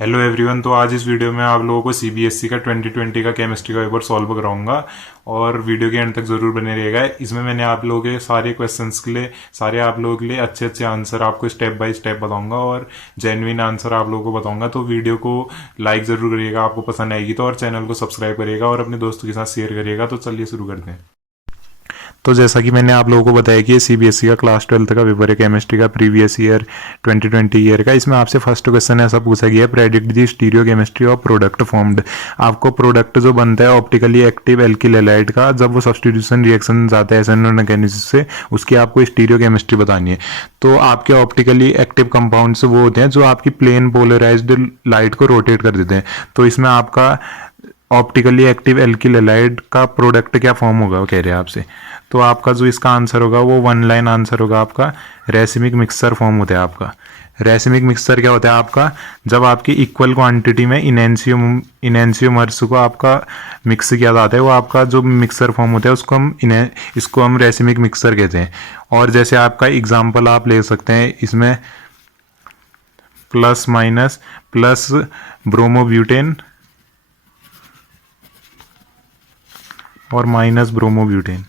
Hello everyone. तो आज इस वीडियो में आप लोगों को सीबीएसई का 2020 का केमिस्ट्री का पेपर सॉल्व कराऊंगा और वीडियो के एंड तक जरूर बने रहेगा। इसमें मैंने आप लोगों के सारे क्वेश्चंस के लिए आप लोगों के लिए अच्छे अच्छे आंसर आपको स्टेप बाय स्टेप बताऊंगा और जेन्युइन आंसर आप लोगों को बताऊंगा। तो वीडियो को लाइक जरूर करिएगा, आपको पसंद आएगी तो, और चैनल को सब्सक्राइब करिएगा और अपने दोस्तों के साथ शेयर करिएगा। तो चलिए शुरू करते हैं। तो जैसा कि मैंने आप लोगों को बताया कि ये सीबीएसई का क्लास 12 का पेपर है केमिस्ट्री का, प्रीवियस ईयर 2020 ईयर का। इसमें आपसे फर्स्ट क्वेश्चन ऐसा पूछा गया है, predict the stereo chemistry of product formed. आपको प्रोडक्ट जो बनता है ऑप्टिकली एक्टिव एल्किल हैलाइड का, जब वो सब्सटीट्यूशन रिएक्शन जाता है एसएन मैकेनिज्म से, उसकी आपको स्टीरियो केमिस्ट्री बतानी है। तो आपके ऑप्टिकली एक्टिव कंपाउंड्स वो होते हैं जो आपकी प्लेन पोलराइज्ड लाइट को रोटेट कर देते हैं। तो इसमें आपका ऑप्टिकली एक्टिव एल्किल हैलाइड का प्रोडक्ट क्या फॉर्म होगा वो कह रहे हैं आपसे। तो आपका जो इसका आंसर होगा वो वन लाइन आंसर होगा आपका, रेसिमिक मिक्सचर फॉर्म होता है आपका। रेसिमिक मिक्सचर क्या होता है आपका, जब आपकी इक्वल क्वांटिटी में इनएंशियोमर्स को आपका मिक्स किया जाता है, वो आपका जो मिक्सर फॉर्म होता है इसको हम रेसिमिक मिक्सचर कहते हैं। और जैसे आपका एग्जांपल आप ले सकते हैं इसमें, प्लस माइनस प्लस ब्रोमोब्यूटेन और माइनस ब्रोमोब्यूटेन,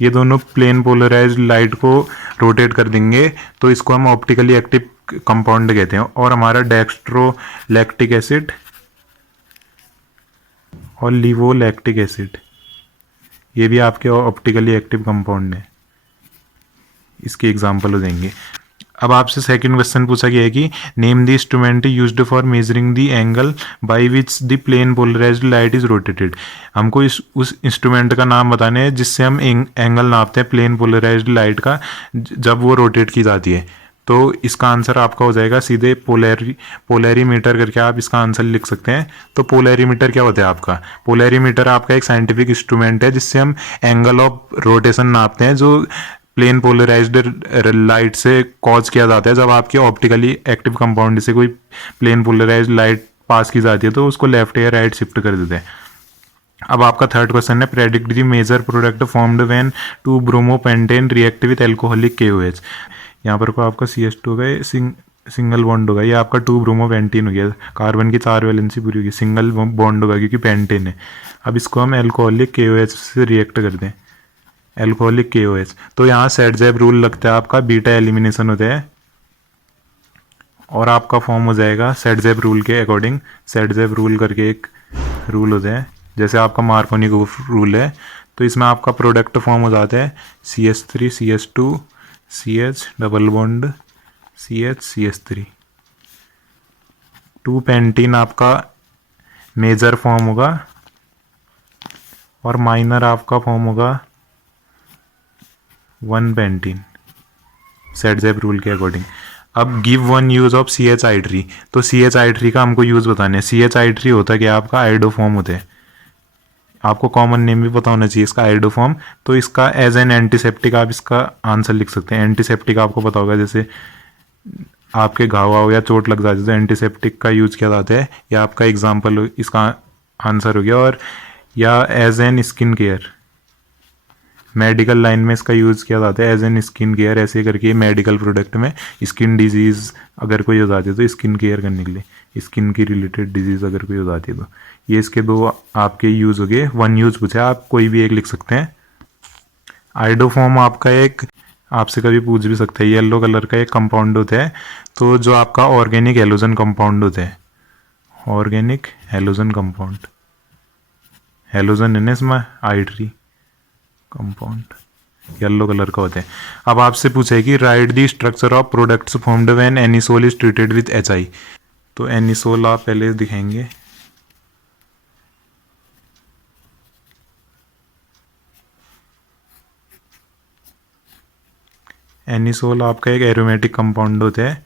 ये दोनों प्लेन पोलराइज्ड लाइट को रोटेट कर देंगे, तो इसको हम ऑप्टिकली एक्टिव कंपाउंड कहते हैं। और हमारा डेक्स्ट्रो लैक्टिक एसिड और लिवोलैक्टिक एसिड, ये भी आपके ऑप्टिकली एक्टिव कंपाउंड है, इसके एग्जाम्पल हो जाएंगे। अब आपसे सेकंड क्वेश्चन पूछा गया है कि name the instrument used for measuring the angle by which the plane polarised light is rotated. हमको उस इंस्ट्रूमेंट का नाम बताने हैं जिससे हम एंगल नापते हैं प्लेन पोलराइज्ड लाइट का जब वो रोटेट की जाती है। तो इसका आंसर आपका हो जाएगा सीधे पोलैरीमीटर करके आप इसका आंसर लिख सकते हैं। तो पोलैरीमीटर क्या होता है आपका, पोलैरीमीटर आपका एक साइंटिफिक इंस्ट्रूमेंट है जिससे हम एंगल ऑफ रोटेशन नापते हैं जो प्लेन पोलराइज्ड लाइट से कॉज किया जाता है। जब आपके ऑप्टिकली एक्टिव कंपाउंड से कोई प्लेन पोलराइज्ड लाइट पास की जाती है तो उसको लेफ्ट या राइट शिफ्ट कर देते हैं। अब आपका थर्ड क्वेश्चन है, predict the major product formed when two bromopentane react with alcoholic KOH। यहाँ पर को आपका CH2 होगा, सिंगल बॉन्ड होगा, ये आपका 2 ब्रोमोपेंटेन हो गया, कार्बन की 4 वैलेंसी पूरी होगी, सिंगल बॉन्ड होगा क्योंकि पेंटेन है। अब इसको हम एल्कोहलिक KOH से रिएक्ट करते हैं, एल्कोहलिक KOH। तो यहाँ सेट-जैब रूल लगता है आपका, बीटा एलिमिनेशन होता है और आपका फॉर्म हो जाएगा सेट-जैब रूल के अकॉर्डिंग। सेट-जैब रूल करके एक रूल होता है, जैसे आपका मार्कोनी रूल है। तो इसमें आपका प्रोडक्ट फॉर्म हो जाता है CH3 CH2 CH double bond CH CH3। 2 pentene आपका मेजर फॉर्म होगा और माइनर आपका फॉर्म होगा 1 पेंटीन, सेट-जैब रूल के अकॉर्डिंग। अब give one use of CHI3। तो CHI3 का हमको यूज बताने हैं। CHI3 होता क्या आपका, आइडो फॉर्म होते हैं। आपको कॉमन नेम भी पता होना चाहिए इसका, आइडो फॉर्म। तो इसका एज एन एंटीसेप्टिक आप इसका आंसर लिख सकते हैं। एंटीसेप्टिक आपको पता होगा, जैसे आपके घाव वाव या चोट लग जाती है तो एंटीसेप्टिक का यूज किया जाता है, या आपका एग्जाम्पल इसका आंसर हो गया। और या as an skin care, medical line में इसका यूज़ किया जाता है एज एन स्किन केयर, ऐसे करके मेडिकल प्रोडक्ट में स्किन डिजीज़ अगर कोई हो जाती है तो स्किन केयर करने के लिए, स्किन की रिलेटेड डिजीज़ अगर कोई हो जाती है तो। ये इसके दो आपके यूज़ हो गए। वन यूज़ पूछा, आप कोई भी एक लिख सकते हैं। आइडोफॉर्म आपका एक आपसे कभी पूछ भी सकता है, येलो कलर का एक कंपाउंड होता है, तो जो आपका ऑर्गेनिक हेलोजन कंपाउंड होता है, ऑर्गेनिक हेलोजन कंपाउंड, हेलोजन है ना इसमें, I3 कंपाउंड येलो कलर का होता है। अब आपसे पूछा है कि right the structure of products formed when anisole is treated with HI। तो एनिसोल आप पहले दिखाएंगे, एनिसोल आपका एक एरोमेटिक कंपाउंड होता है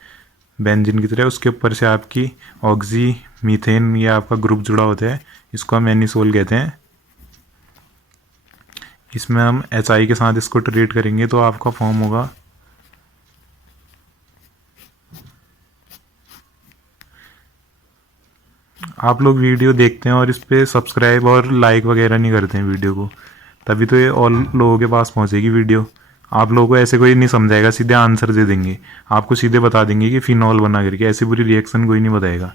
बेंजीन की तरह, उसके ऊपर से आपकी ऑक्सी मीथेन ये आपका ग्रुप जुड़ा होता है, इसको हम एनिसोल कहते हैं। इसमें हम HI के साथ इसको ट्रीट करेंगे तो आपका फॉर्म होगा आप लोग वीडियो देखते हैं और इस पर सब्सक्राइब और लाइक वगैरह नहीं करते हैं वीडियो को, तभी तो ये और लोगों के पास पहुंचेगी वीडियो। आप लोगों को ऐसे कोई नहीं समझाएगा, सीधे आंसर दे देंगे, आपको सीधे बता देंगे कि फिनॉल बना करके। ऐसी पूरी रिएक्शन कोई नहीं बताएगा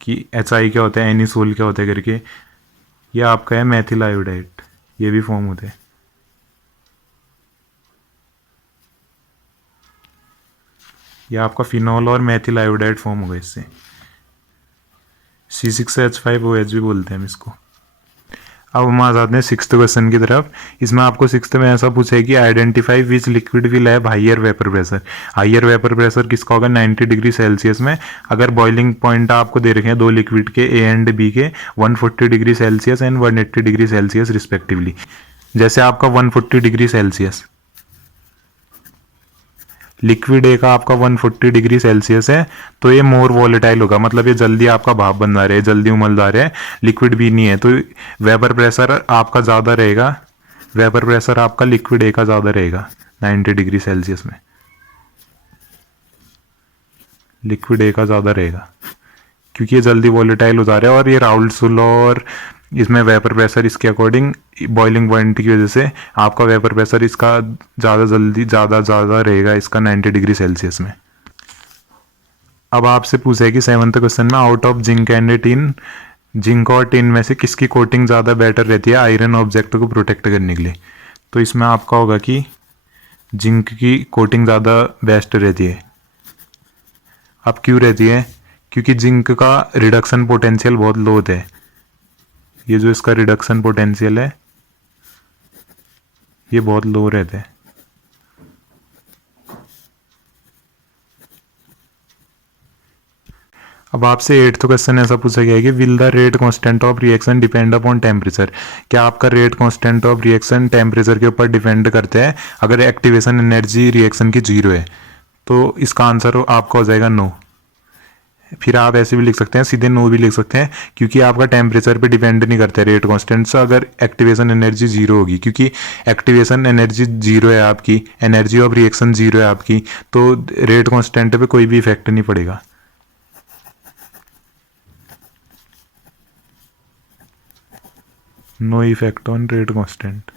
कि HI क्या होता है, एनिसोल क्या होता है करके। ये आपका है मैथिल आयोडाइड, ये भी फॉर्म होता है। ये आपका फिनॉल और मैथिल आयोडाइड फॉर्म होगा इससे। C6H5OH भी बोलते हैं हम इसको। अब हम आ जाते हैं सिक्स्थ क्वेश्चन की तरफ। इसमें आपको सिक्स्थ में ऐसा पूछा है कि identify which liquid will have higher vapour pressure. Higher vapour pressure किसका होगा? 90 डिग्री सेल्सियस में। अगर बॉइलिंग पॉइंट आपको दे रखे हैं दो लिक्विड के A एंड B के 140 degree Celsius and 180 degree Celsius respectively. जैसे आपका 140 डिग्री सेल्सियस, लिक्विड ए का आपका 140 डिग्री सेल्सियस है, तो ये मोर वॉलेटाइल होगा, मतलब ये जल्दी आपका भाप बन रहा है, जल्दी उमल रहा है, लिक्विड भी नहीं है, तो वेपर प्रेशर आपका ज़्यादा रहेगा। वेपर प्रेशर आपका लिक्विड ए का ज़्यादा रहेगा 90 डिग्री सेल्सियस में, लिक्विड ए का ज़्यादा रहेगा क्योंकि ये जल्दी वॉलेटाइल हो जा रहा है। और ये राउल्ट्स लॉ और इसमें वेपर प्रेशर इसके अकॉर्डिंग बॉइलिंग पॉइंट की वजह से आपका वेपर प्रेशर इसका ज़्यादा रहेगा इसका 90 डिग्री सेल्सियस में। अब आपसे पूछा है कि सेवन्थ क्वेश्चन में out of zinc and tin, zinc और टिन में से किसकी कोटिंग ज़्यादा बेटर रहती है आयरन ऑब्जेक्ट को प्रोटेक्ट करने के लिए? तो इसमें आपका होगा कि जिंक की कोटिंग ज़्यादा बेस्ट रहती है। अब क्यों रहती है? क्योंकि जिंक का रिडक्शन पोटेंशियल बहुत लो होता है। ये जो इसका रिडक्शन पोटेंशियल है ये बहुत लो रहता है। अब आपसे 8th क्वेश्चन ऐसा पूछा गया है कि will the rate constant of reaction depend upon temperature. क्या आपका rate constant of reaction temperature के ऊपर डिपेंड करता है? अगर एक्टिवेशन एनर्जी रिएक्शन की 0 है तो इसका आंसर आपका हो जाएगा नो। फिर आप ऐसे भी लिख सकते हैं, सीधे नो भी लिख सकते हैं, क्योंकि आपका टेम्परेचर पे डिपेंड नहीं करता है रेट कांस्टेंट से अगर एक्टिवेशन एनर्जी 0 होगी, क्योंकि एक्टिवेशन एनर्जी 0 है आपकी, एनर्जी ऑफ रिएक्शन 0 है आपकी, तो रेट कांस्टेंट पे कोई भी इफेक्ट नहीं पड़ेगा। No effect on rate constant.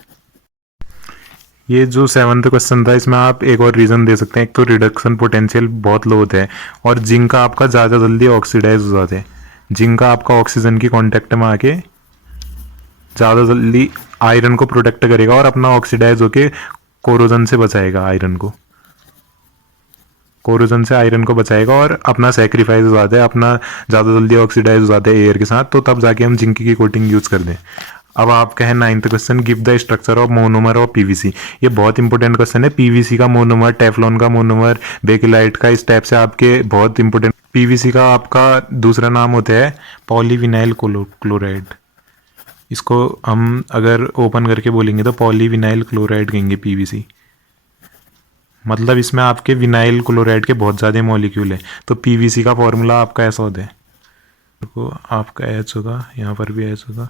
ये जो 7th क्वेश्चन था इसमें आप एक और रीज़न दे सकते हैं, एक तो रिडक्शन पोटेंशियल बहुत लो होता है और जिंक का आपका ज़्यादा जल्दी ऑक्सीडाइज हो जाता है। जिंक का आपका ऑक्सीजन की कांटेक्ट में आके ज़्यादा जल्दी आयरन को प्रोटेक्ट करेगा और अपना ऑक्सीडाइज होके कोरोजन से बचाएगा आयरन को, कोरोजन से आयरन को बचाएगा और अपना सेक्रीफाइस हो जाता है, अपना ज़्यादा जल्दी ऑक्सीडाइज हो जाता है एयर के साथ, तो तब जाके हम जिंक की कोटिंग यूज़ कर दें। अब आपका है 9th question, give the structure of monomer of PVC. ये बहुत इंपॉर्टेंट क्वेश्चन है। पीवीसी का मोनोमर, टेफ्लॉन का मोनोमर, बेकेलाइट का, इस टाइप से आपके बहुत इंपॉर्टेंट। पीवीसी का आपका दूसरा नाम होता है पॉलीविनाइल क्लोराइड। इसको हम अगर ओपन करके बोलेंगे तो पॉलीविनाइल क्लोराइड कहेंगे पीवीसी। मतलब इसमें आपके विनाइल क्लोराइड के बहुत ज़्यादा मॉलिक्यूल है, तो पीवीसी का फॉर्मूला आपका ऐसा होता है, तो आपका एच होगा, यहाँ पर भी एच होगा,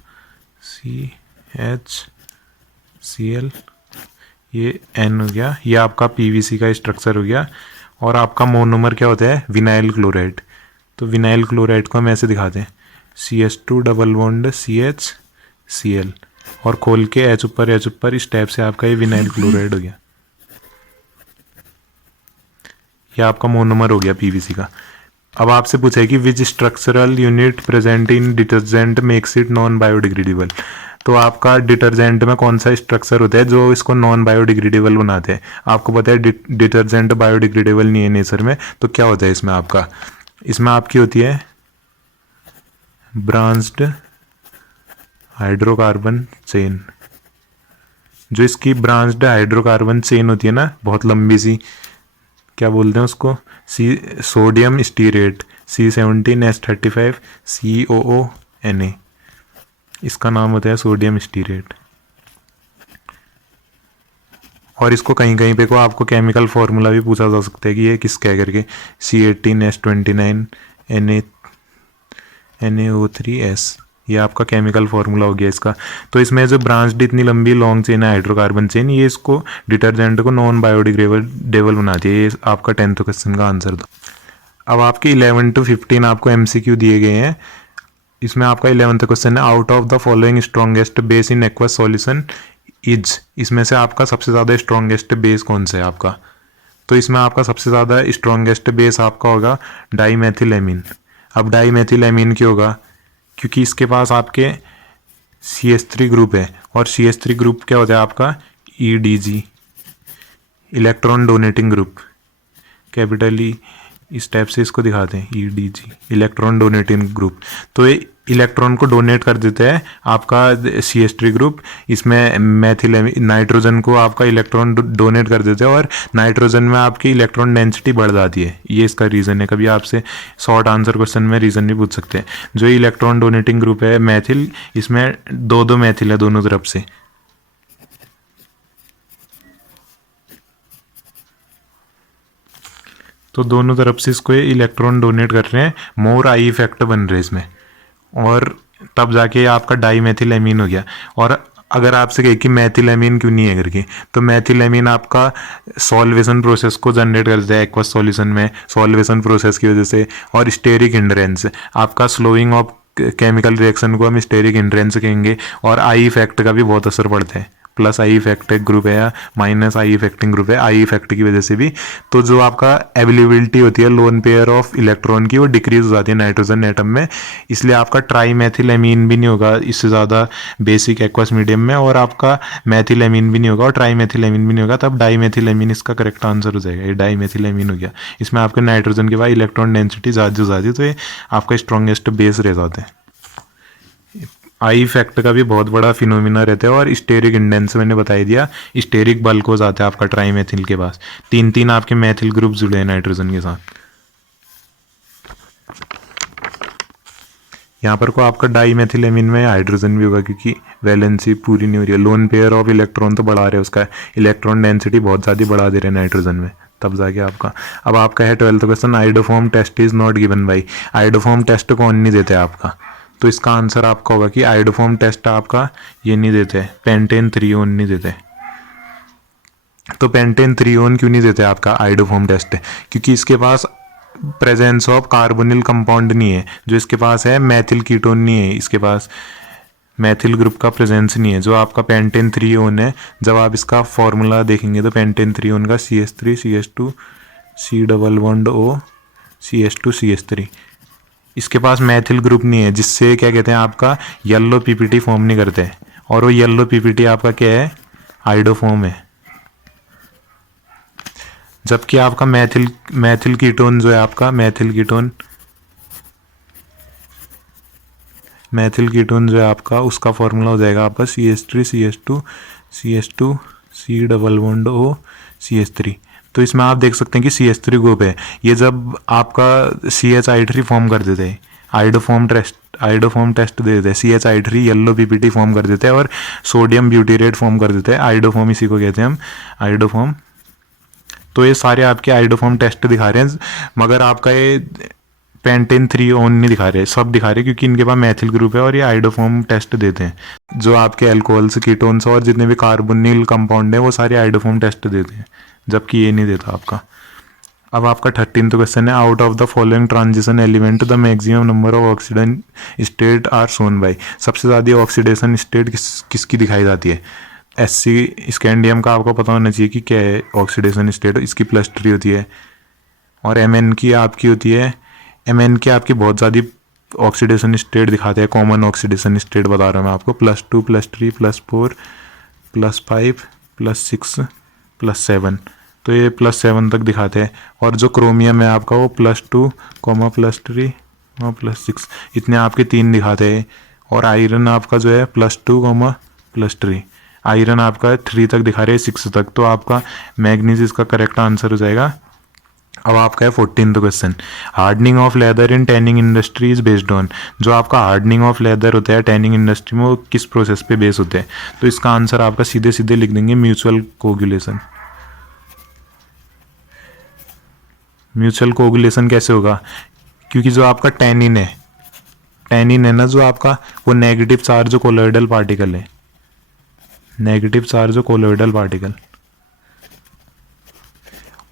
CHCl, ये N हो गया, ये आपका पीवीसी का स्ट्रक्चर हो गया। और आपका मोनोमर क्या होता है? Vinyl chloride. तो विनाइल क्लोराइड को हम ऐसे दिखाते हैं, CH2 डबल बॉन्ड CHCl और खोल के H ऊपर इस टाइप से आपका ये विनाइल क्लोराइड हो गया। ये आपका मोनोमर हो गया पीवीसी का। अब आपसे पूछा है कि which structural unit present in detergent makes it non biodegradable. तो आपका डिटर्जेंट में कौन सा स्ट्रक्चर होता है जो इसको नॉन बायोडिग्रेडेबल बनाते हैं? आपको पता है डिटर्जेंट बायोडिग्रेडेबल नहीं है नेचर में, तो क्या होता है इसमें आपका? इसमें आपकी होती है ब्रांच्ड हाइड्रोकार्बन चेन। जो इसकी ब्रांच्ड हाइड्रोकार्बन चेन होती है ना, बहुत लंबी सी, क्या बोलते हैं उसको? सोडियम स्टीरेट, C17H35 COONA, इसका नाम होता है सोडियम स्टीरेट। और इसको कहीं कहीं पे को आपको केमिकल फार्मूला भी पूछा जा सकता है कि ये किसका है करके, C18H29 NaO3S, ये आपका केमिकल फार्मूला हो गया इसका। तो इसमें जो ब्रांच इतनी लंबी लॉन्ग चेन है हाइड्रोकार्बन चेन, ये इसको डिटर्जेंट को नॉन बायोडिग्रेडेबल बनाती है। ये आपका 10th क्वेश्चन का आंसर था। अब आपके 11 to 15 आपको MCQ दिए गए हैं। इसमें आपका 11th क्वेश्चन है, out of the following strongest base in aqueous solution is, इसमें से आपका सबसे ज़्यादा स्ट्रॉन्गेस्ट बेस कौन सा है आपका? तो इसमें आपका सबसे ज़्यादा स्ट्रॉन्गेस्ट बेस आपका होगा डाईमेथिलेमीन। अब डाईमेथिलेमीन क्यों होगा? क्योंकि इसके पास आपके CH3 ग्रुप है, और CH3 ग्रुप क्या होता है आपका? EDG, electron donating group. Capital E, इस टाइप से इसको दिखाते हैं, EDG, इलेक्ट्रॉन डोनेटिंग ग्रुप। तो ये इलेक्ट्रॉन को डोनेट कर देते हैं आपका CH3 ग्रुप। इसमें मैथिलेमीन, नाइट्रोजन को आपका इलेक्ट्रॉन डोनेट कर देते हैं, और नाइट्रोजन में आपकी इलेक्ट्रॉन डेंसिटी बढ़ जाती है। ये इसका रीज़न है। कभी आपसे शॉर्ट आंसर क्वेश्चन में रीज़न भी पूछ सकते हैं। जो इलेक्ट्रॉन डोनेटिंग ग्रुप है मैथिल, इसमें दो दो मैथिल है दोनों तरफ से। तो दोनों तरफ से इसको ये इलेक्ट्रॉन डोनेट कर रहे हैं, मोर आई इफेक्ट बन रहे हैं इसमें, और तब जाके आपका डाईमेथिलेमीन हो गया। और अगर आपसे कहे कि मैथिलेमीन क्यों नहीं है करके, तो मैथिलेमीन आपका सॉल्वेशन प्रोसेस को जनरेट कर देता है एक्वस सॉल्यूशन में, सॉल्वेशन प्रोसेस की वजह से। और स्टेरिक हिंड्रेंस, आपका स्लोइंग ऑफ केमिकल रिएक्शन को हम स्टेरिक हिंड्रेंस कहेंगे। और आई इफेक्ट का भी बहुत असर पड़ता है। प्लस आई इफेक्टिव ग्रुप है या माइनस आई इफेक्टिंग ग्रुप है, आई इफेक्ट की वजह से भी। तो जो आपका अवेलेबिलिटी होती है लोन पेयर ऑफ इलेक्ट्रॉन की, वो डिक्रीज हो जाती है नाइट्रोजन एटम में। इसलिए आपका ट्राईमेथिलेमीन भी नहीं होगा इससे ज़्यादा बेसिक एक्वस मीडियम में, और आपका मैथिलेमीन भी नहीं होगा, और ट्राईमेथिलेमीन भी नहीं होगा। तब डाईमेथिलेमीन इसका करेक्ट आंसर हो जाएगा। ये डाईमेथिलेमीन हो गया। इसमें आपके नाइट्रोजन के बाद इलेक्ट्रॉन डेंसिटी ज़्यादा हो जाती है, तो ये आपका स्ट्रॉन्गेस्ट बेस रह जाते हैं। आई इफेक्ट का भी बहुत बड़ा फिनोमिना रहता है। और स्टेरिक इंडेंस मैंने बता दिया, स्टेरिक बल्क हो जाता है आपका ट्राईमेथिल के पास। तीन तीन आपके मैथिल ग्रुप जुड़े हैं नाइट्रोजन के साथ। यहाँ पर को आपका डाईमेथिलेमीन में हाइड्रोजन भी होगा, क्योंकि वैलेंसी पूरी नहीं हो रही है। लोन पेयर ऑफ इलेक्ट्रॉन तो बढ़ा रहे हैं, उसका इलेक्ट्रॉन डेंसिटी बहुत ज़्यादा बढ़ा दे रहे हैं नाइट्रोजन में, तब जाके आपका। अब आपका है 12th question, iodoform test is not given by. Iodoform test कौन नहीं देते आपका? तो इसका आंसर आपका होगा कि आइडोफॉर्म टेस्ट आपका ये नहीं देते, पेंटेन थ्रीओन नहीं देते। तो पेंटेन थ्रीओन क्यों नहीं देते आपका आइडोफॉर्म टेस्ट? क्योंकि इसके पास प्रेजेंस ऑफ कार्बोनिल कंपाउंड नहीं है। जो इसके पास है मैथिल कीटोन नहीं है, इसके पास मैथिल ग्रुप का प्रेजेंस नहीं है। जो आपका पेंटेन थ्रीओन है, जब आप इसका फॉर्मूला देखेंगे तो पेंटेन थ्रीओन का CH3 CH2 C double bond O CH2 CH3, इसके पास मैथिल ग्रुप नहीं है, जिससे क्या कहते हैं आपका येलो PPT फॉर्म नहीं करते। और वो येलो PPT आपका क्या है? आइडोफॉर्म है। जबकि आपका मैथिल कीटोन जो है आपका मैथिल कीटोन जो है आपका, उसका फॉर्मूला हो जाएगा आपका CH3 CH2 C double bond O CH3। तो इसमें आप देख सकते हैं कि CH3 ग्रुप है। ये जब आपका CHI3 फॉर्म कर देते हैं, आइडोफॉर्म टेस्ट दे देते हैं, CHI3 येलो PPT फॉर्म कर देते हैं, और सोडियम ब्यूटेरेट फॉर्म कर देते हैं। आइडोफॉर्म इसी को कहते हैं हम, आइडोफॉर्म। तो ये सारे आपके आइडोफॉर्म टेस्ट दिखा रहे हैं, मगर आपका ये पेंटेन थ्रीओन नहीं दिखा रहे, सब दिखा रहे क्योंकि इनके पास मैथिल ग्रुप है और ये आइडोफॉर्म टेस्ट देते हैं। जो आपके एल्कोहल्स, कीटोन्स और जितने भी कार्बोनिल कंपाउंड है वो सारे आइडोफॉर्म टेस्ट देते हैं, जबकि ये नहीं देता आपका। अब आपका 13th क्वेश्चन है, out of the following transition element the maximum number of oxidation state are shown by. सबसे ज़्यादा ऑक्सीडेशन स्टेट किसकी दिखाई जाती है? SC स्कैंडियम का आपको पता होना चाहिए कि क्या है ऑक्सीडेशन स्टेट, इसकी +3 होती है। और MN की आपकी होती है, MN की आपकी बहुत ज़्यादा ऑक्सीडेशन स्टेट दिखाते हैं। कॉमन ऑक्सीडेशन स्टेट बता रहा हूँ मैं आपको, +2 +3 +4 +5 +6 +7, तो ये +7 तक दिखाते हैं। और जो क्रोमियम है आपका वो +2, +3 +6, इतने आपके 3 दिखाते हैं। और आयरन आपका जो है +2, +3, आयरन आपका 3 तक दिखा रहे हैं, 6 तक। तो आपका मैग्नीज इसका करेक्ट आंसर हो जाएगा। अब आपका है 14th question, hardening of leather in tanning industry is based on. जो आपका हार्डनिंग ऑफ लेदर होता है टैनिंग इंडस्ट्री में, वो किस प्रोसेस पे बेस होते हैं? तो इसका आंसर आपका सीधे सीधे लिख देंगे, म्यूचुअल कोगुलेशन। म्यूचुअल कोगुलेशन कैसे होगा? क्योंकि जो आपका टैनिन है ना, जो आपका वो नेगेटिव चार्ज कोलोइडल पार्टिकल है, नेगेटिव चार्ज कोलोइडल पार्टिकल।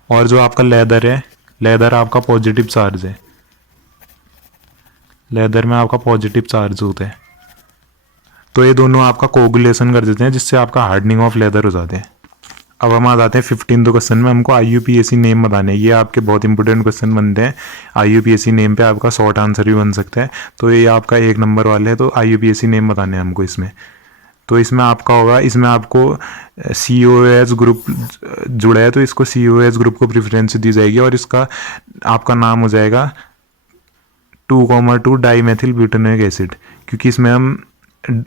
और जो आपका लेदर है, लेदर आपका पॉजिटिव चार्ज है, लेदर में आपका पॉजिटिव चार्ज होता है। तो ये दोनों आपका कोगुलेशन कर देते हैं, जिससे आपका हार्डनिंग ऑफ लेदर हो जाते हैं। अब हम आ जाते हैं 15th क्वेश्चन में। हमको IUPAC नेम बताने हैं। ये आपके बहुत इंपॉर्टेंट क्वेश्चन बनते हैं। IUPAC नेम पे आपका शॉर्ट आंसर भी बन सकता है। तो ये आपका 1 नंबर वाले है। तो IUPAC नेम बताने हैं हमको इसमें। तो इसमें आपका होगा, इसमें आपको COS ग्रुप जुड़ा है, तो इसको COS ग्रुप को प्रेफरेंस दी जाएगी और इसका आपका नाम हो जाएगा 2,2 डाईमेथिल ब्यूटेनोइक एसिड, क्योंकि इसमें हम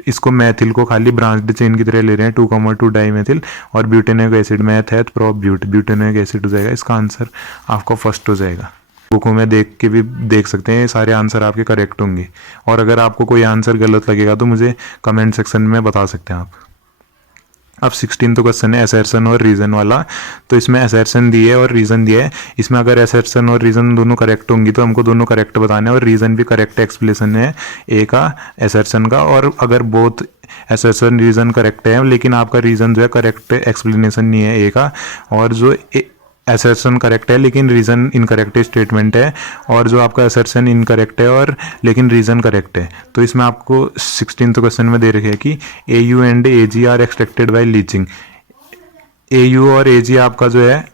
इसको मैथिल को खाली ब्रांच्ड चेन की तरह ले रहे हैं। 2,2 डाईमेथिल और ब्यूटेनोइक एसिड, मैथ है प्रोप ब्यूटेनोइक एसिड हो जाएगा। इसका आंसर आपका फर्स्ट हो जाएगा। बुकों में देख के भी देख सकते हैं, सारे आंसर आपके करेक्ट होंगे। और अगर आपको कोई आंसर गलत लगेगा तो मुझे कमेंट सेक्शन में बता सकते हैं आप। अब 16th क्वेश्चन है असर्शन और रीजन वाला। तो इसमें असर्शन दिए और रीजन दिया है। इसमें अगर असर्शन और रीजन दोनों करेक्ट होंगी तो हमको दोनों करेक्ट बताने हैं, और रीजन भी करेक्ट एक्सप्लेनेशन है ए का असर्शन का। और अगर बोथ असर्शन रीजन करेक्ट है लेकिन आपका रीजन जो है करेक्ट एक्सप्लेनेशन नहीं है ए का, और जो असर्शन करेक्ट है लेकिन रीजन इनकरेक्ट स्टेटमेंट है, और जो आपका असर्शन इनकरेक्ट है और लेकिन रीजन करेक्ट है। तो इसमें आपको 16th क्वेश्चन में दे रखे है कि AU and AG are extracted by leaching. AU और AG आपका जो है,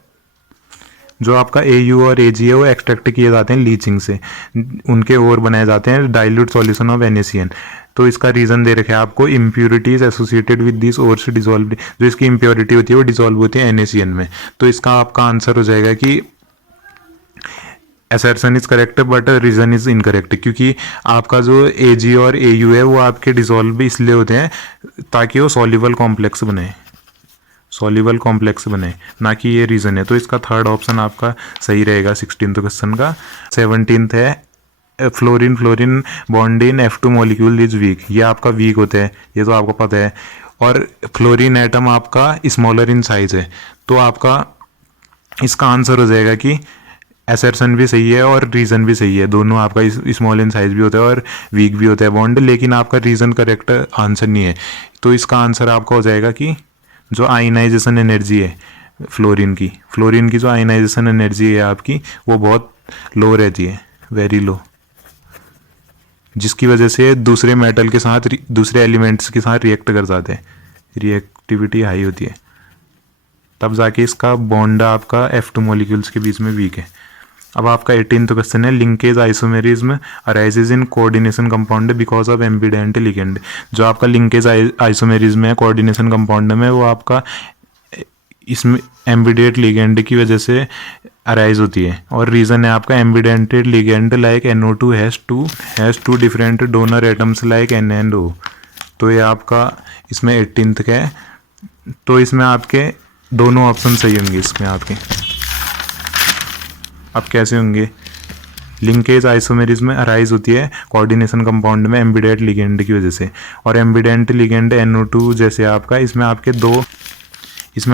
जो आपका AU और AG है वो एक्सट्रैक्ट किए जाते हैं लीचिंग से, उनके ओर बनाए जाते हैं डाइल्यूट सॉल्यूशन ऑफ NaCN। तो इसका रीजन दे रखे है आपको, इम्प्यूरिटीज एसोसिएटेड विद दिस और से डिजोल्व, जो इसकी इम्प्योरिटी होती है वो डिजोल्व होती है NaCN में। तो इसका आपका आंसर हो जाएगा कि assertion is correct but reason is incorrect, क्योंकि आपका जो AG और AU है वो आपके डिजोल्व भी इसलिए होते हैं ताकि वो सॉल्युबल कॉम्प्लेक्स बने, सॉल्युबल कॉम्प्लेक्स बने, ना कि ये रीजन है। तो इसका थर्ड ऑप्शन आपका सही रहेगा 16th क्वेश्चन का। 17th है fluorine fluorine bond in F2 molecule is weak. ये आपका वीक होता है, ये तो आपको पता है। और फ्लोरीन एटम आपका स्मॉलर इन साइज है। तो आपका इसका आंसर हो जाएगा कि असर्शन भी सही है और रीजन भी सही है, दोनों आपका स्मॉल इन साइज भी होता है और वीक भी होता है बॉन्ड, लेकिन आपका रीजन करेक्ट आंसर नहीं है। तो इसका आंसर आपका हो जाएगा कि जो आयनाइजेशन एनर्जी है फ्लोरीन की जो आयनाइजेशन एनर्जी है आपकी वो बहुत लो रहती है, वेरी लो, जिसकी वजह से दूसरे मेटल के साथ, दूसरे एलिमेंट्स के साथ रिएक्ट कर जाते हैं, रिएक्टिविटी हाई होती है, तब जाके इसका बॉन्ड आपका F2 मॉलिक्यूल्स के बीच में वीक है। अब आपका 18th क्वेश्चन है linkage isomerism arises in coordination compound because of ambient ligand. जो आपका लिंकेज आइसोमेरिज्म है कोऑर्डिनेशन कंपाउंड में, वो आपका इसमें एम्बिडेंट लिगेंड की वजह से अराइज होती है, और रीजन है आपका ambidentate ligand like NO2 has two different donor atoms like N and O। तो ये आपका इसमें 18th का है। तो इसमें आपके दोनों ऑप्शन सही होंगे इसमें आपके। अब कैसे होंगे? लिंकेज आइसोमेरिज्म में अराइज होती है कोऑर्डिनेशन कंपाउंड में एम्बिडेंट लिगेंड की वजह से, और एम्बिडेंट लिगेंड NO2 जैसे आपका, इसमें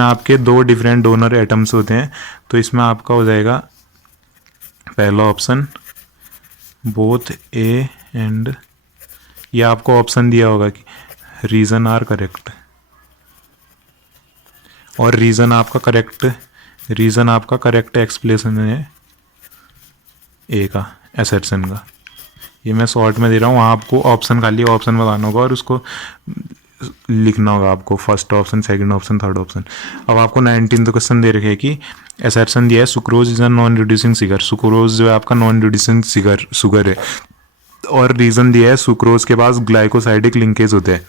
आपके दो डिफरेंट डोनर एटम्स होते हैं। तो इसमें आपका हो जाएगा पहला ऑप्शन बोथ A एंड, ये आपको ऑप्शन दिया होगा कि रीजन आर करेक्ट, और रीजन आपका करेक्ट एक्सप्लेनेशन है ए का असर्शन का। ये मैं शॉर्ट में दे रहा हूँ, वहाँ आपको ऑप्शन खाली ऑप्शन बताना होगा और उसको लिखना होगा आपको, first option, second option, third option. अब आपको 19th क्वेश्चन दे रखे है कि असर्शन दिया है sucrose is a non reducing sugar. Sucrose जो है आपका नॉन रिड्यूसिंग शुगर है, और रीजन दिया है सुक्रोज के पास ग्लाइकोसाइडिक लिंकेज होते हैं।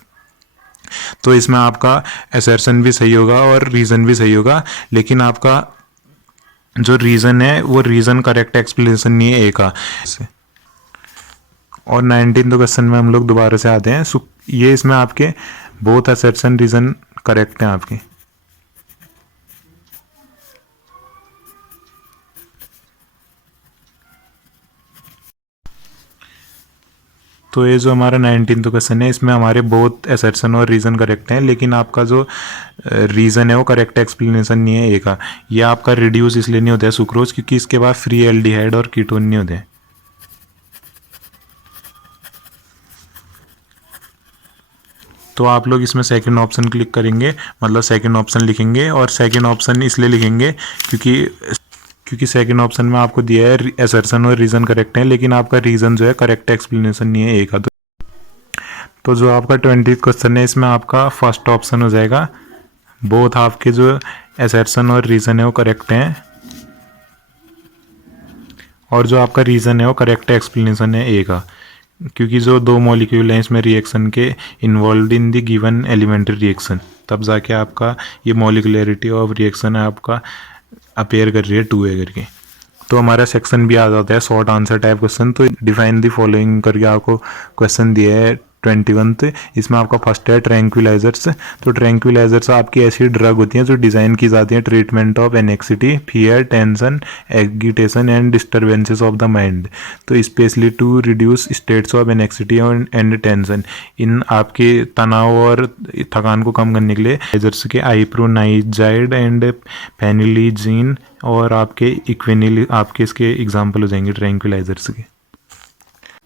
तो इसमें आपका असर्शन भी सही होगा और रीजन भी सही होगा, लेकिन आपका जो रीजन है वो रीजन करेक्ट एक्सप्लेनेशन नहीं है ए का। और 19th क्वेश्चन में हम लोग दोबारा से आते हैं। ये इसमें आपके बोथ असर्शन रीजन करेक्ट हैं आपके। तो ये जो हमारा 19th क्वेश्चन है इसमें हमारे बोथ असर्शन और रीजन करेक्ट हैं, लेकिन आपका जो रीजन है वो करेक्ट एक्सप्लेनेशन नहीं है ए का। ये आपका रिड्यूस इसलिए नहीं होता है सुक्रोज क्योंकि इसके बाद फ्री एल्डिहाइड और कीटोन नहीं होते हैं। तो आप लोग इसमें सेकंड ऑप्शन क्लिक करेंगे, मतलब सेकंड ऑप्शन लिखेंगे, और सेकंड ऑप्शन इसलिए लिखेंगे क्योंकि सेकंड ऑप्शन में आपको दिया है असर्शन और रीजन करेक्ट है, लेकिन आपका रीजन जो है करेक्ट एक्सप्लेनेशन नहीं है ए का। तो जो आपका 20th क्वेश्चन है इसमें आपका फर्स्ट ऑप्शन हो जाएगा, बोथ आपके जो असर्शन और रीज़न है वो करेक्ट हैं, और जो आपका रीज़न है वो करेक्ट एक्सप्लेनेशन है ए का, क्योंकि जो दो मॉलिक्यूल हैं इसमें रिएक्शन के involve in the given elementary reaction, तब जाके आपका ये मॉलिकुलरिटी ऑफ रिएक्शन है आपका अपेयर कर रही है 2A करके। तो हमारा सेक्शन भी आ जाता है शॉर्ट आंसर टाइप क्वेश्चन। तो डिफाइन द फॉलोइंग करके आपको क्वेश्चन दिया है 21th। इसमें आपका फर्स्ट है ट्रैंक्विलाइजर्स। तो ट्रैंक्विलाइजर्स आपकी ऐसी ड्रग होती हैं जो डिज़ाइन की जाती हैं treatment of anxiety, fear, tension, agitation and disturbances of the mind. तो specially to reduce states of anxiety and tension. इन आपके तनाव और थकान को कम करने के लिए लाइजर्स के आइप्रोनाइजाइड एंड फेनिलीजीन और आपके इक्वेनिल आपके इसके एग्जाम्पल हो जाएंगे ट्रैंक्विलाइजर्स के।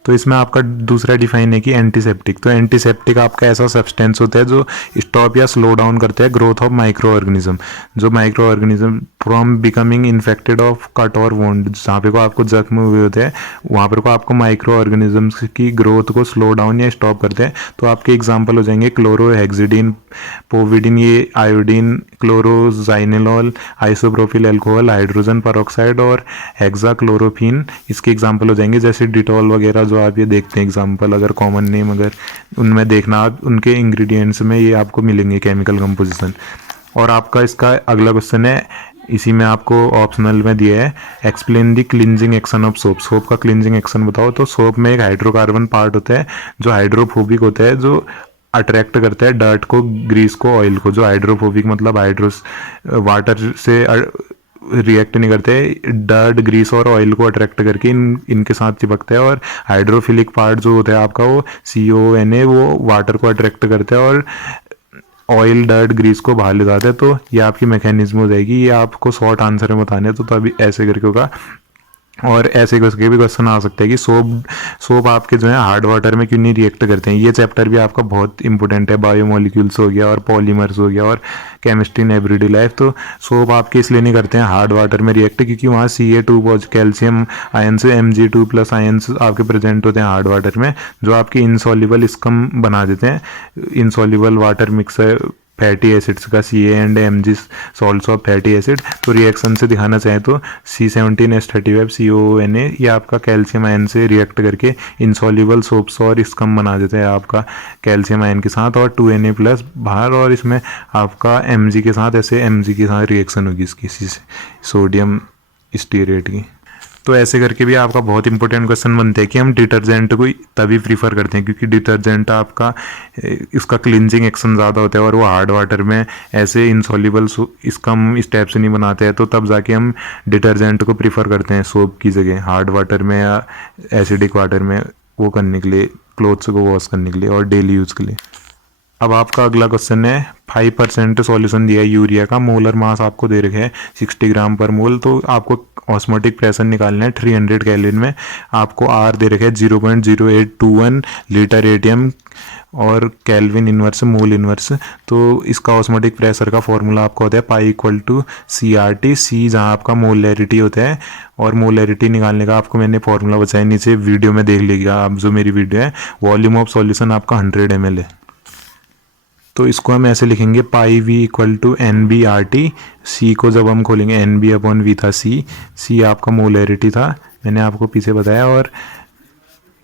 तो इसमें आपका दूसरा डिफाइन है कि एंटीसेप्टिक। तो एंटीसेप्टिक आपका ऐसा सब्सटेंस होता है जो स्टॉप या स्लो डाउन करता है ग्रोथ ऑफ माइक्रो ऑर्गेनिज्म, जो micro organism from becoming infected of cut और वोंड, जहाँ पे को आपको जख्म हुए होते हैं वहाँ पर को आपको माइक्रो ऑर्गेनिजम्स की ग्रोथ को स्लो डाउन या स्टॉप करते हैं। तो आपके एग्जाम्पल हो जाएंगे क्लोरोहेक्सिडिन, पोविडिन, ये आयोडीन, क्लोरोजाइनिलॉल, आइसोप्रोफिल अल्कोहल, हाइड्रोजन परऑक्साइड और हेक्साक्लोरोफिन इसके एग्जाम्पल हो जाएंगे। जैसे डिटॉल वगैरह जो आप ये देखते हैं एग्जाम्पल, अगर कॉमन नेम अगर उनमें देखना आप उनके इंग्रेडिएंट्स में ये आपको मिलेंगे केमिकल कंपोजिशन। और आपका इसका अगला क्वेश्चन है, इसी में आपको ऑप्शनल में दिया है explain the cleansing action of soap. Soap का क्लिनजिंग एक्शन बताओ। तो सोप में एक हाइड्रोकार्बन पार्ट होता है जो हाइड्रोफोबिक होता है, जो अट्रैक्ट करता है डर्ट को, ग्रीस को, ऑयल को। जो हाइड्रोफोबिक मतलब हाइड्रोस वाटर से रिएक्ट नहीं करते, डर्ट, ग्रीस और ऑयल को अट्रैक्ट करके इनके साथ चिपकता है। और हाइड्रोफिलिक पार्ट जो होता है आपका वो CONA, वो वाटर को अट्रैक्ट करता है और ऑयल, डर्ट, ग्रीस को बाहर ले जाता है। तो ये आपकी मैकेनिज्म हो जाएगी। ये आपको शॉर्ट आंसर में बताने हैं तो तभी ऐसे करके होगा। और ऐसे करके भी क्वेश्चन आ सकता है कि सोप आपके जो है हार्ड वाटर में क्यों नहीं रिएक्ट करते हैं। ये चैप्टर भी आपका बहुत इंपॉर्टेंट है। बायोमोलिक्यूल्स हो गया और पॉलीमर्स हो गया और केमिस्ट्री इन एवरीडे लाइफ। तो सोप आपके इसलिए नहीं करते हैं हार्ड वाटर में रिएक्ट क्योंकि वहाँ Ca2 कैल्शियम आयन से Mg2+ आयन्स आपके प्रेजेंट होते हैं हार्ड वाटर में, जो आपकी इनसॉल्युबल स्कम बना देते हैं। इनसॉल्युबल वाटर मिक्स है फैटी एसिड्स का, Ca and Mg salts of fatty acid. तो रिएक्शन से दिखाना चाहें तो C17H35CONA ये आपका कैल्शियम आयन से रिएक्ट करके इनसॉल्युबल सोप्स और स्कम बना देता है आपका कैल्शियम आयन के साथ, और 2Na+ बाहर, और इसमें आपका Mg के साथ ऐसे Mg के साथ रिएक्शन होगी इसकी सोडियम स्टीरेट की। तो ऐसे करके भी आपका बहुत इंपॉर्टेंट क्वेश्चन बनते हैं कि हम डिटर्जेंट को तभी प्रीफर करते हैं क्योंकि डिटर्जेंट आपका इसका क्लिनजिंग एक्शन ज़्यादा होता है और वो हार्ड वाटर में ऐसे इंसॉल्युबल स्कम इस टाइप से नहीं बनाते हैं। तो तब जाके हम डिटर्जेंट को प्रीफर करते हैं सोप की जगह हार्ड वाटर में या एसिडिक वाटर में वो करने के लिए, क्लोथ्स को वॉश करने के लिए और डेली यूज़ के लिए। अब आपका अगला क्वेश्चन है 5% सॉल्यूशन दिया है यूरिया का, मोलर मास आपको दे रखे हैं 60 ग्राम पर मोल। तो आपको ऑस्मोटिक प्रेशर निकालना है 300 कैलोरी में। आपको R दे रखे हैं 0.0821 लीटर ATM और केल्विन इनवर्स मोल इनवर्स। तो इसका ऑस्मोटिक प्रेशर का फॉर्मूला आपका होता है pi equal to CRT, C जहाँ आपका मोलैरिटी होता है, और मोलैरिटी निकालने का आपको मैंने फॉर्मूला बताया नीचे वीडियो में देख लीजिएगा आप जो मेरी वीडियो है। वॉल्यूम ऑफ सॉल्यूशन आपका 100 ml है। तो इसको हम ऐसे लिखेंगे pi V equal to NBRT। C को जब हम खोलेंगे NB/V था, C आपका मोलैरिटी था, मैंने आपको पीछे बताया, और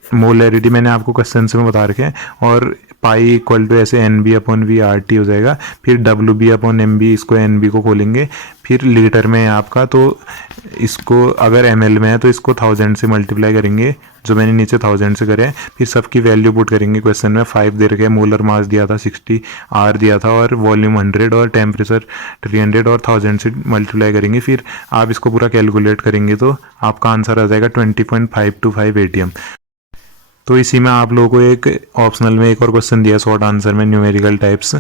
मोलैरिटी मैंने आपको क्वेश्चन में बता रखे हैं। और पाई इक्वल टू ऐसे NB/V/RT हो जाएगा। फिर WB/MB, इसको NB को खोलेंगे, फिर लीटर में है आपका, तो इसको अगर ml में है तो इसको 1000 से मल्टीप्लाई करेंगे, जो मैंने नीचे 1000 से करे। फिर सबकी वैल्यू पुट करेंगे क्वेश्चन में। 5 दे रखे, मोलर मास दिया था 60, R दिया था, और वॉल्यूम 100 और टेम्परेचर 300, और 1000 से मल्टीप्लाई करेंगे। फिर आप इसको पूरा कैलकुलेट करेंगे तो आपका आंसर आ जाएगा 20.525 ATM। तो इसी में आप लोगों को एक ऑप्शनल में एक और क्वेश्चन दिया शॉर्ट आंसर में न्यूमेरिकल टाइप्स।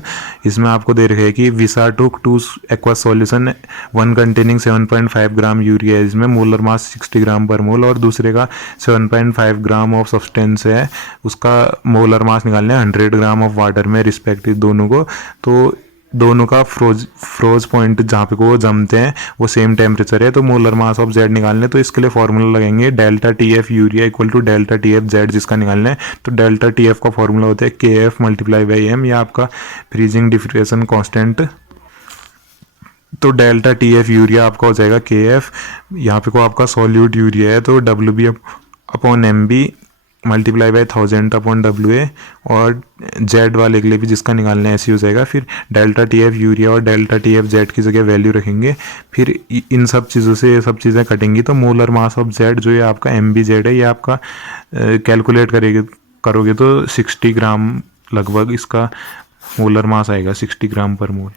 इसमें आपको दे रखे है कि विसा टुक 2 aqueous solution, one containing 7.5 gram urea, इसमें मोलर मास 60 ग्राम पर मोल, और दूसरे का 7.5 ग्राम ऑफ सब्सटेंस है, उसका मोलर मास निकालना है 100 ग्राम ऑफ वाटर में रिस्पेक्टिव दोनों को। तो दोनों का फ्रोज पॉइंट जहाँ पे को वो जमते हैं वो सेम टेम्परेचर है, तो मोलर मास ऑफ जेड निकालने तो इसके लिए फॉर्मूला लगेंगे delta T F urea equal to delta T F Z जिसका निकालना है। तो डेल्टा टी एफ का फॉर्मूला होता है K F multiply by M, या आपका फ्रीजिंग डिफ्रेशन कॉन्स्टेंट। तो डेल्टा टी एफ यूरिया आपका हो जाएगा के एफ, यहाँ पे को आपका सॉल्यूट यूरिया है तो W B upon M B multiply by 1000 upon W A, और जेड वाले के लिए भी जिसका निकालना है ऐसे हो जाएगा। फिर डेल्टा टी एफ यूरिया और डेल्टा टी एफ जेड की जगह वैल्यू रखेंगे, फिर इन सब चीज़ों से ये सब चीज़ें कटेंगी तो मोलर मास ऑफ जेड जो ये आपका एम बी जेड है ये आपका कैलकुलेट करोगे तो 60 ग्राम लगभग इसका मोलर मास आएगा, 60 ग्राम पर मोल।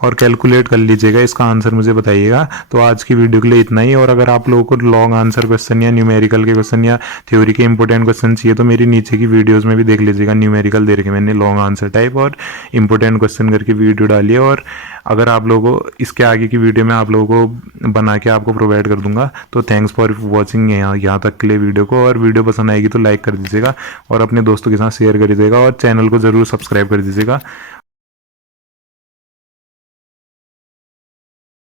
और कैलकुलेट कर लीजिएगा, इसका आंसर मुझे बताइएगा। तो आज की वीडियो के लिए इतना ही, और अगर आप लोगों को लॉन्ग आंसर क्वेश्चन या न्यूमेरिकल के क्वेश्चन या थ्योरी के इंपॉर्टेंट क्वेश्चन चाहिए तो मेरी नीचे की वीडियोस में भी देख लीजिएगा, न्यूमेरिकल दे रखे मैंने लॉन्ग आंसर टाइप और इंपॉर्टेंट क्वेश्चन करके वीडियो डालिए। और अगर आप लोगों को इसके आगे की वीडियो में आप लोगों को बना के आपको प्रोवाइड कर दूंगा। तो थैंक्स फॉर वॉचिंग यहाँ तक के लिए वीडियो को, और वीडियो पसंद आएगी तो लाइक कर दीजिएगा और अपने दोस्तों के साथ शेयर कर दीजिएगा और चैनल को ज़रूर सब्सक्राइब कर दीजिएगा।